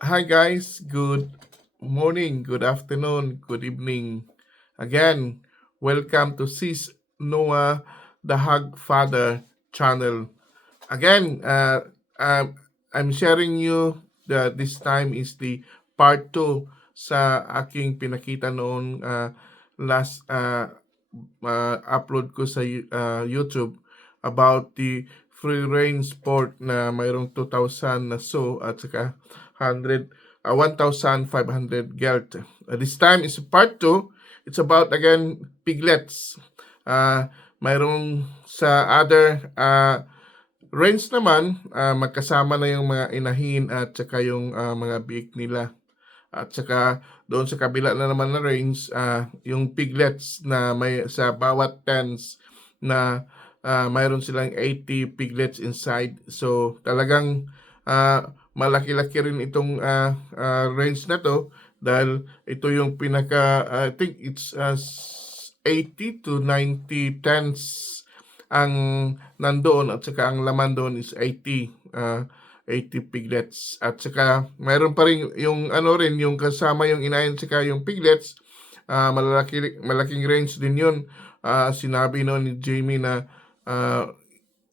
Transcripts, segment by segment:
Hi guys, good morning, good afternoon, good evening. Again, welcome to Sis Noah the Hug Father channel. Again, I'm sharing you this time is the part 2 sa aking pinakita noon last upload ko sa YouTube about the free range sport na mayroong 2,000 na so at saka 1,500 gelt. This time is part 2. It's about again piglets. Mayroong sa other range naman, magkasama na yung mga inahin at saka yung mga biik nila. At saka doon sa kabila na naman na range, yung piglets na may sa bawat pens na mayroon silang 80 piglets inside. So talagang malaki-laki rin itong range na to dahil ito yung pinaka, I think it's 80 to 90 tens ang nandoon at saka ang laman doon is 80 piglets. At saka mayroon pa rin yung yung kasama yung inahin saka yung piglets, malaking range din yun. Sinabi noon ni Jamie na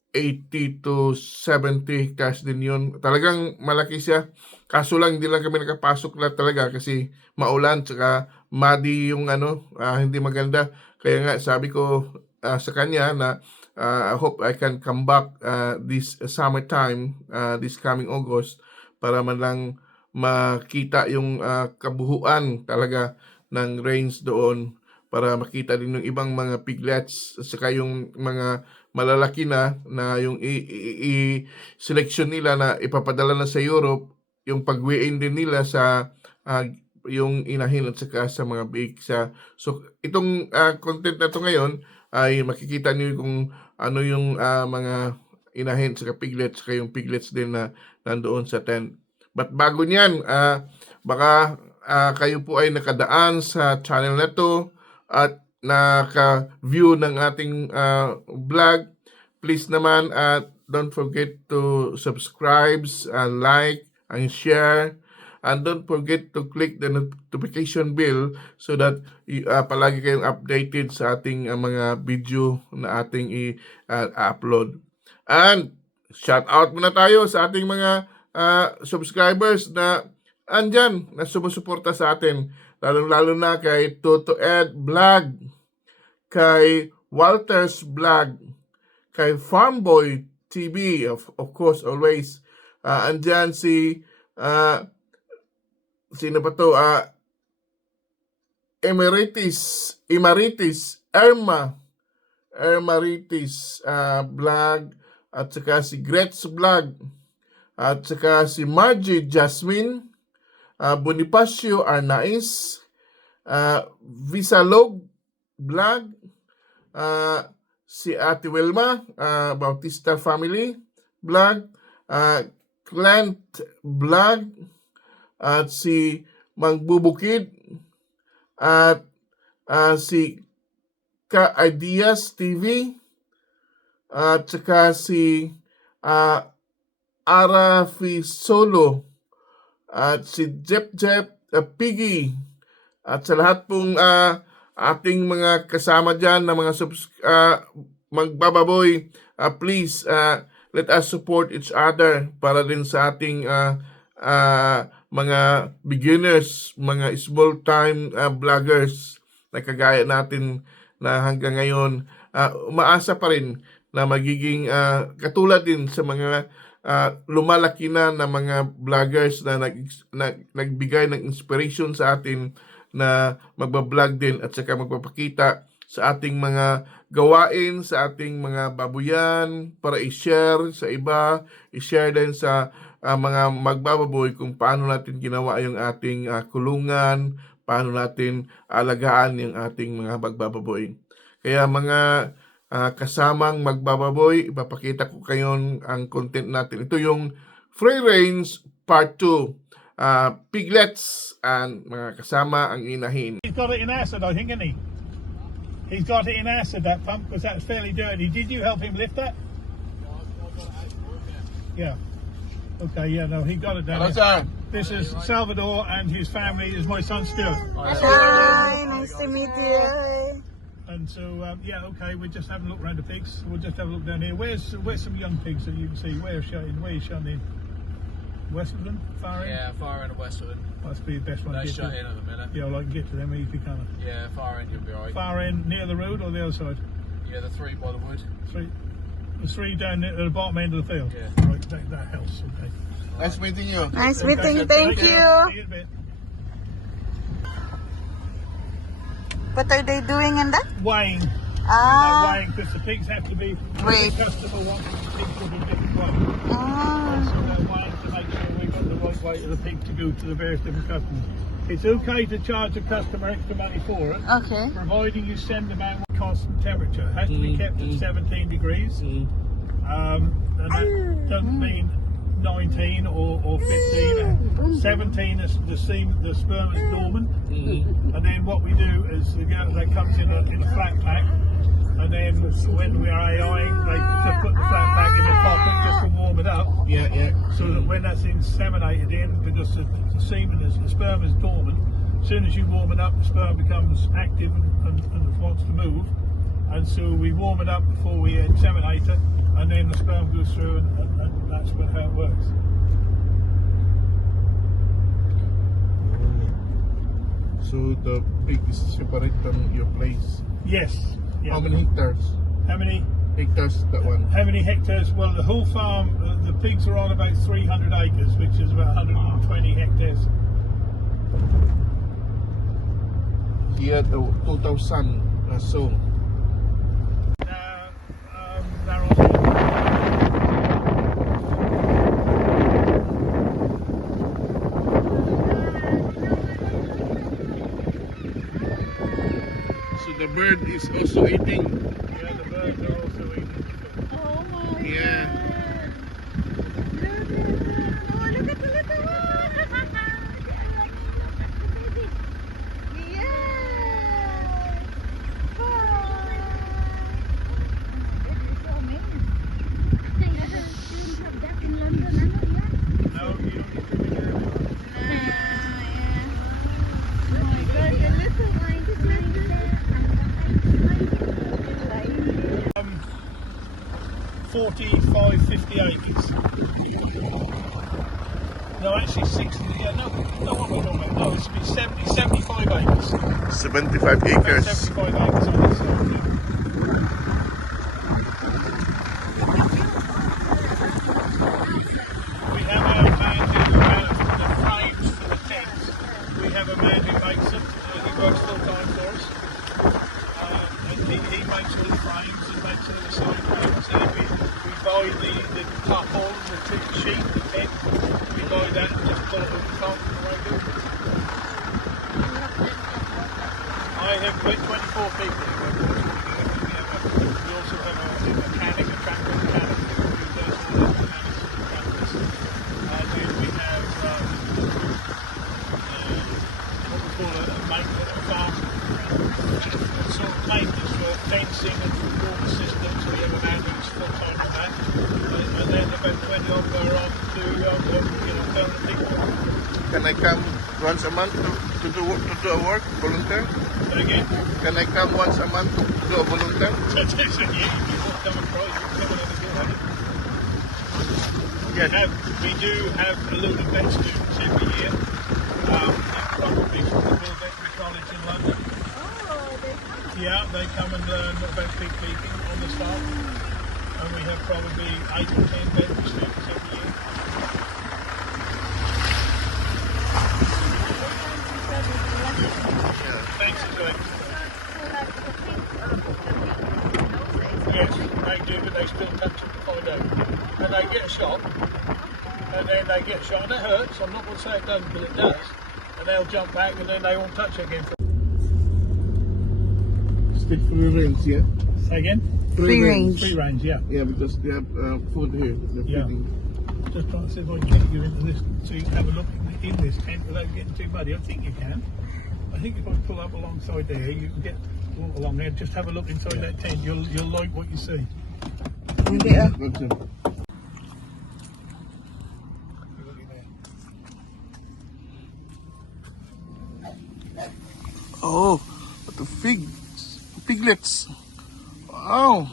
80 to 70 cash din yun. Talagang malaki siya. Kaso lang hindi lang kami nakapasok na talaga kasi maulan saka muddy yung hindi maganda. Kaya nga sabi ko sa kanya na I hope I can come back this summertime, this coming August, para man lang makita yung kabuhuan talaga ng range doon, para makita din yung ibang mga piglets at saka yung mga malalaki na yung i-selection nila na ipapadala na sa Europe, yung pagwiin din nila sa yung inahin at saka sa mga bake sa. So itong content na to ngayon ay makikita niyo kung ano yung mga inahin sa piglets, saka yung piglets din na nandoon sa tent. But bago niyan, baka kayo po ay nakadaan sa channel na to at naka-view ng ating vlog, please naman don't forget to subscribe, like, and share. And don't forget to click the notification bell so that palagi kayong updated sa ating mga video na ating i-upload. And shout out muna tayo sa ating mga subscribers na andyan, na sumusuporta sa atin. Lalo na kay Toto Ed Vlog, kay Walter's Vlog, kay Farmboy TV, of course, always. Andyan si sino pa to? Emeritus Ermaritis vlog, at saka si Gret's vlog, at saka si Margie Jasmine, Bonifacio Arnaiz, Visalog vlog, si Ate Wilma, Bautista Family vlog, Clint vlog, at si Mangbubukid, at si Ka-Ideas TV, at saka si Arafi Solo, at si Jep Piggy, at sa lahat pong ating mga kasama dyan na mga magbababoy, please let us support each other para din sa ating mga beginners, mga small time vloggers na kagaya natin na hanggang ngayon umaasa pa rin na magiging katulad din sa mga lumalaki na mga vloggers na nagbigay ng inspiration sa atin na magbablog din at saka magpapakita sa ating mga gawain, sa ating mga babuyan para i-share sa iba, i-share din sa mga magbababoy kung paano natin ginawa yung ating kulungan, paano natin alagaan yung ating mga magbababoy. Kaya mga kasamang magbababoy, ipapakita ko kayo ang content natin. Ito yung free range part 2. Piglets and mga kasama ang inahin. He's got it in acid, I think, isn't he? He's got it in acid, that pump, because that's fairly dirty. Did you help him lift that? Yeah. Okay, yeah, no, he got it down Hello, here. sir. This is Salvador and his family is my son Stuart. Hi, nice to meet you. And so, yeah, okay, we're just having a look around the pigs. We'll just have a look down here. Where's some young pigs that you can see? Where are you shutting in? West of them? Far in? Yeah, far end of Westwood. Must be the best one to They get shut to. in at the minute. Yeah, well, I can get to them easy, can't I? Yeah, far end you'll be alright. Far end, near the road or the other side? Yeah, the 3 by the wood. The three down at the bottom end of the field? Yeah. Right, that helps, okay. Nice meeting you. Nice Okay, meeting, so thank See you. you in a bit. What are they doing in that? Weighing. Ah, Weighing, because the pigs have to be, Wait. the customer wants the pigs to be different weight. ah, So they're weighing to make sure we've got the right weight of the pig to go to the various different customers. It's okay to charge a customer extra money for it, okay. providing you send them out with constant temperature. It has to be kept at 17 degrees. And that doesn't mean 19 or 15. 17 is the sperm is dormant. And then what we do is that comes in a flat pack. And then when we are AIing, they just put the flat pack in the pocket just to warm it up. Yeah. So that when that's inseminated in, because the sperm is dormant, as soon as you warm it up, the sperm becomes active and wants to move. And so we warm it up before we inseminate it, and then the sperm goes through, and that's how it works. So the pig is separate from your place. Yes. Yeah. How many hectares? How many? Hectares, that one. How many hectares? Well, the whole farm, the pigs are on about 300 acres, which is about 120 hectares. Here, the 2,000. So, They're on. so the bird is also eating. Yeah, the birds are also eating. Oh my Yeah. Oh, look at the little one. Yeah. No, you don't need to be there. Oh my God, the little one. 45, 50 acres. No, actually 60. Yeah, no, what we're talking about. No, it's been 70, 75 acres. 75 acres. 75 acres on this side. Yeah. We have our man who the frames for the tents. We have a man who makes them. He works full time for us. And he makes all the frames and makes all the side frames. And we buy the tarpaulin, the sheet, the tent. We buy that and just put it on the top and away we go. I have got 24 people. We also have a mechanic, a tractor mechanic who does all the mechanics of the tractors. And then we have what we call a maintenance, a farm, sort of maintenance for fencing and water systems. We have a man who's full time on that. And then about 20 of them are on to permanent people. Can I come once a month to do a work, volunteer? But again, Can I come once a month to do a volunteer? yeah, if you want to come across, you can come and have a go at it. Yeah. We do have a load of vet students every year, probably from the Royal Veterinary College in London. Yeah, they come and learn about pig keeping on the farm, and we have probably 8 or 10 veterinary students every year. Thanks, Zoe. Yes, they do, but they still touch them to find out. And they get a shot, and then they get shot, and it hurts. I'm not going to say it doesn't, but it does. And they'll jump back, and then they won't touch again. Stick free range, yeah? Say again? Free range. Free range, yeah. Yeah, because they have food here. They're Yeah. feeding. Just trying to see if I can get you into this, so you can have a look in this tent without getting too muddy. I think you can. I think if I pull up alongside there, you can walk along there. Just have a look inside that tent. You'll like what you see. Yeah. Gotcha. Oh, what the piglets. Wow.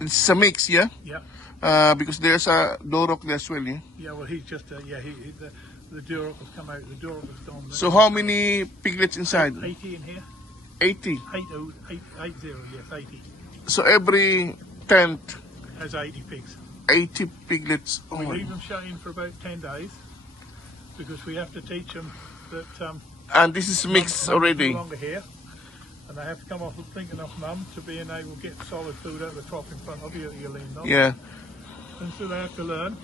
It's a mix, yeah? Yeah. Because there's a Dorok there as well, yeah? Yeah, well, he's just the Duroc has come out. The Duroc has gone. So how many piglets inside? 80 in here. 80. 80, yes, 80. So every tent, Has 80 pigs. 80 piglets. Oh We my. leave them shut in for about 10 days because we have to teach them that And this is mixed mum's already. no longer here, and they have to come off and think enough mum to be able to get solid food out of the trough in front of you that you're leaning on. Yeah. And so they have to learn.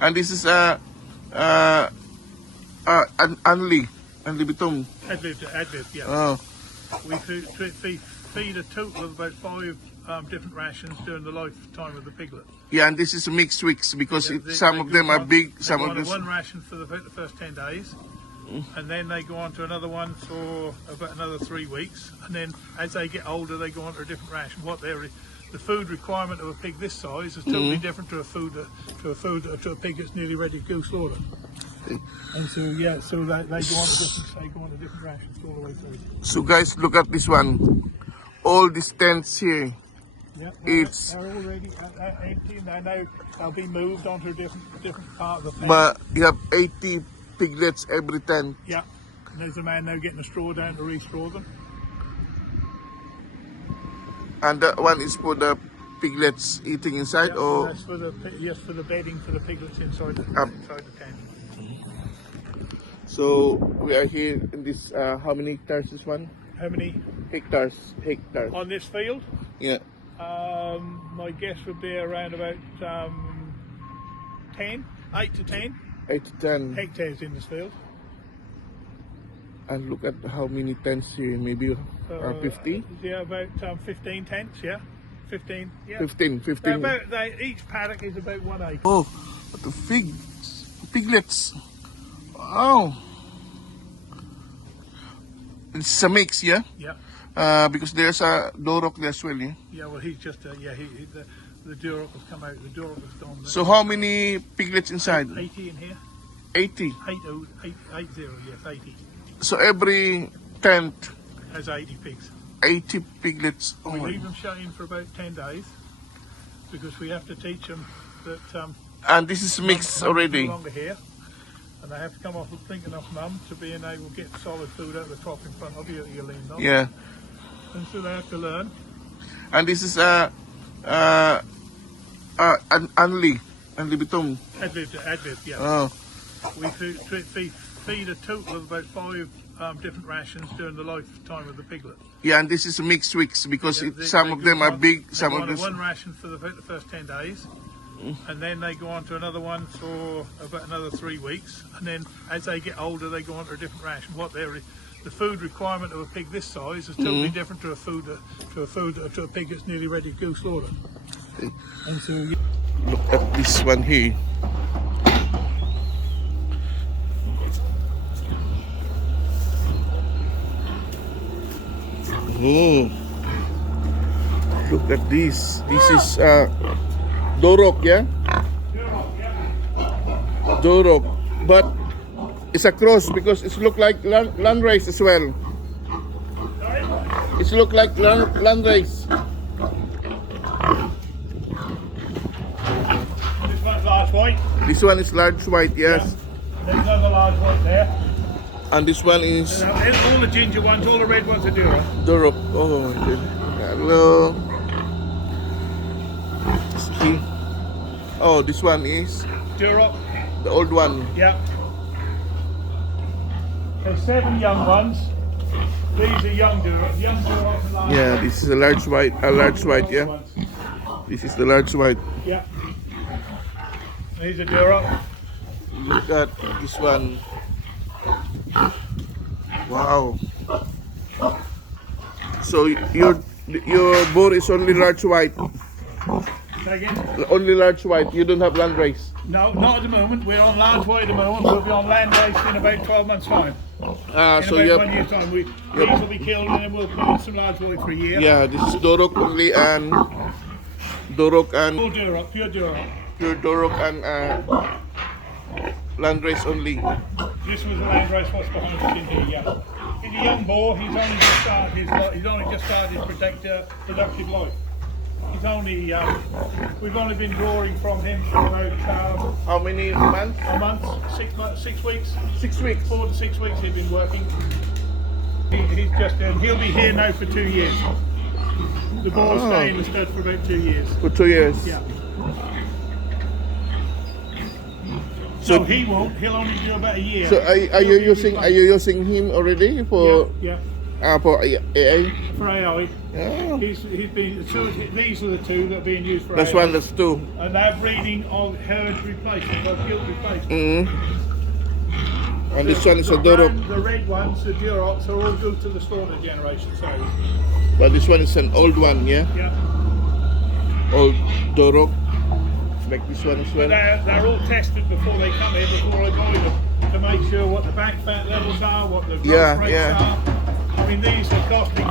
And this is Anli Bitum. Ad-lib, yeah. Oh. We feed a total of about 5 different rations during the lifetime of the piglet. Yeah, and this is mixed weeks because Yeah, some of them are big, they some go of on them. to one ration for the first 10 days, and then they go on to another one for about another 3 weeks, and then as they get older, they go on to a different ration. The food requirement of a pig this size is totally different to a pig that's nearly ready to go slaughtered. And so they go on to different rations all the way through. So guys, look at this one. All these tents here. Yeah, It's- they're already empty, and now they'll be moved onto a different part of the pen. But you have 80 piglets every tent. Yeah, and there's a man now getting a straw down to re-straw them. And that one is for the piglets eating inside, Yeah, or that's for the bedding for the piglets inside the tent. so we are here in this. How many hectares is one? How many Hectares. on this field? Yeah. My guess would be around about 8 to 10 8 to 10. hectares in this field. And look at how many tents here. Maybe 50. Yeah, about 15 tents. Yeah, 15. Yeah. 15. Each paddock is about 1 acre. Oh, what the piglets. Wow. It's a mix, yeah? Yeah. Because there's a Dorok there as well, yeah? Yeah, well, he's just the Duroc has come out. The Duroc has gone. So how many piglets inside? 80 in here. 80. 80, yes, 80. So every tent, Has 80 pigs. 80 piglets. Oh We my. leave them shut in for about 10 days because we have to teach them that And this is mixed mum's already. no longer here, and they have to come off and think enough mum to be able to get solid food out of the trough in front of you that you're leaning on. Yeah. And so they have to learn. And this is Anli Bitum. Ad-lib, yeah. Oh. We feed a total of about 5 different rations during the lifetime of the piglet. Yeah, and this is mixed weeks because Yeah, some of them are big, they some go of on to them. one ration for the first 10 days, and then they go on to another one for about another 3 weeks, and then as they get older, they go on to a different ration. The food requirement of a pig this size is totally different to a pig that's nearly ready to go slaughtered. And so Look at this one here. Oh, look at this. This is Dorok, yeah? Dorok, but it's a cross because it's look like land race as well. It's look like land race. this one's large white. This one is large white, yes, There's another large white there. and this one is All the ginger ones, all the red ones are Duroc. Dorok. Oh my god. Hello. See? Oh, this one is Duroc, the old one. yeah. There's 7 young ones. These are young Duroc. Young Duroc and large Yeah, white. this is a large white. A large white, yeah. Ones. This is the large white. Yeah. These are Duroc. Look at this one. Wow. So your boar is only large white. Say again? Only large white. You don't have land race. No, not at the moment. We're on large white at the moment. We'll be on land race in about 12 months' time. In So about you 1 have, year's time. These will be killed and then we'll put in some large white for a year. yeah, this is Dorok only and Dorok and Full Duroc, pure Duroc. pure Dorok and land race only. This was the land race what's behind us in here, yeah. He's a young boar, he's only just started his productive life. He's only, we've only been drawing from him for about How many months? a month, 6 months, 6 weeks. 6 weeks. 4 to 6 weeks he's been working. He's just, he'll be here now for 2 years. The boar's staying in the stud for about 2 years. For 2 years. Yeah. So No, he won't. He'll only do about a year. So are you using him already for Yeah, for AI? for AI. Yeah. He's been. So these are the two that are being used for That's AI. one. That's two. And they're breeding on herd replacement, or gilt replacement. And this one is a Dorok, The red ones, the Durocs, are all due to the slaughter generation. So but this one is an old one, yeah. yeah, Old Dorok, like this one as but well. they're all tested before they come here, before I buy them, to make sure what the back fat levels are, what the growth rates are. I mean, these are costing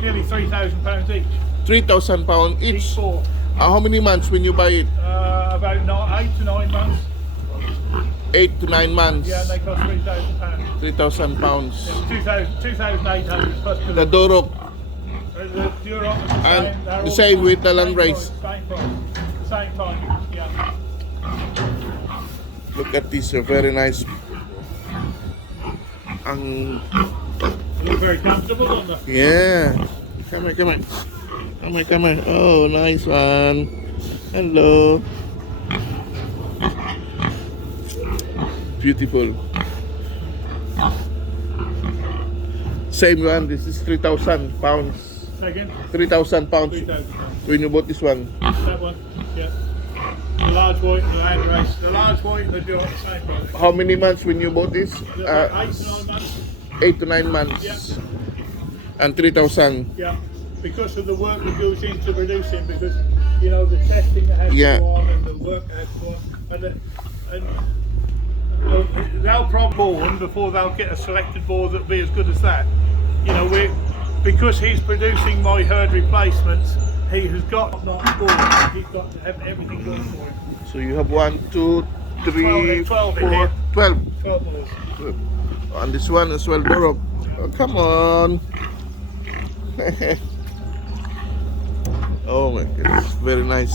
nearly £3,000 each. £3,000 Each each. four. How many months when you buy it? About 8 to 9 months. 8 to 9 months. Yeah, they cost £3,000. £3,000. 2,800 plus The Dorok, the Duroc is the and same. They're the all same with the same Landrace. price, Same price. Same time. Yeah. Look at this, very nice. Ang Look very comfortable, don't they? yeah. Come on, come on. Come on, come on. Oh, nice one. Hello. Beautiful. Same one. This is £3,000. Second, £3,000 £3,000. when you bought this one. That one, yeah. The large white and the land race. The large white and the Duroc, same price. How many months when you bought this? 8 to 9 months. 8 to 9 months. Yeah. And 3,000. Yeah. Because of the work that goes into producing, because you know the testing that has Yeah. to go on and the work that has to go on, and they'll probably born before they'll get a selected boar that'll be as good as that. You know, because he's producing my herd replacements, he has got not board. He's got to have everything going for him. So you have 1, 2, 3, 12 in 4, here. 12. 12 boars. And this one as well, Dorok. Oh, come on. Oh my goodness, very nice.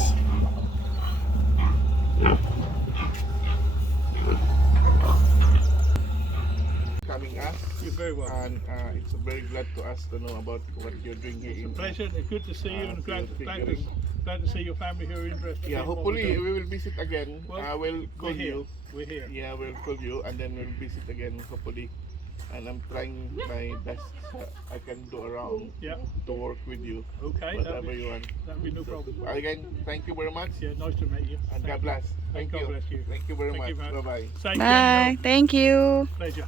Coming us, You're very welcome. and it's very glad to us to know about what you're doing here. It's a In pleasure. It's good to see you, and glad figuring. to see your family who are interested. Yeah, in what hopefully we're doing. we will visit again. Well, We'll call we're here. you. We're here. Yeah, we'll call you, and then we'll visit again, hopefully. And I'm trying my best I can do around Yeah. to work with you, Okay. whatever you want. That'd be no problem. Again, thank you very much, Yeah. Nice to meet you. and Thank God you. bless. And Thank God you. bless you. Thank you very Thank much. you, man. Bye bye. Thank Bye. you. Thank you. Pleasure.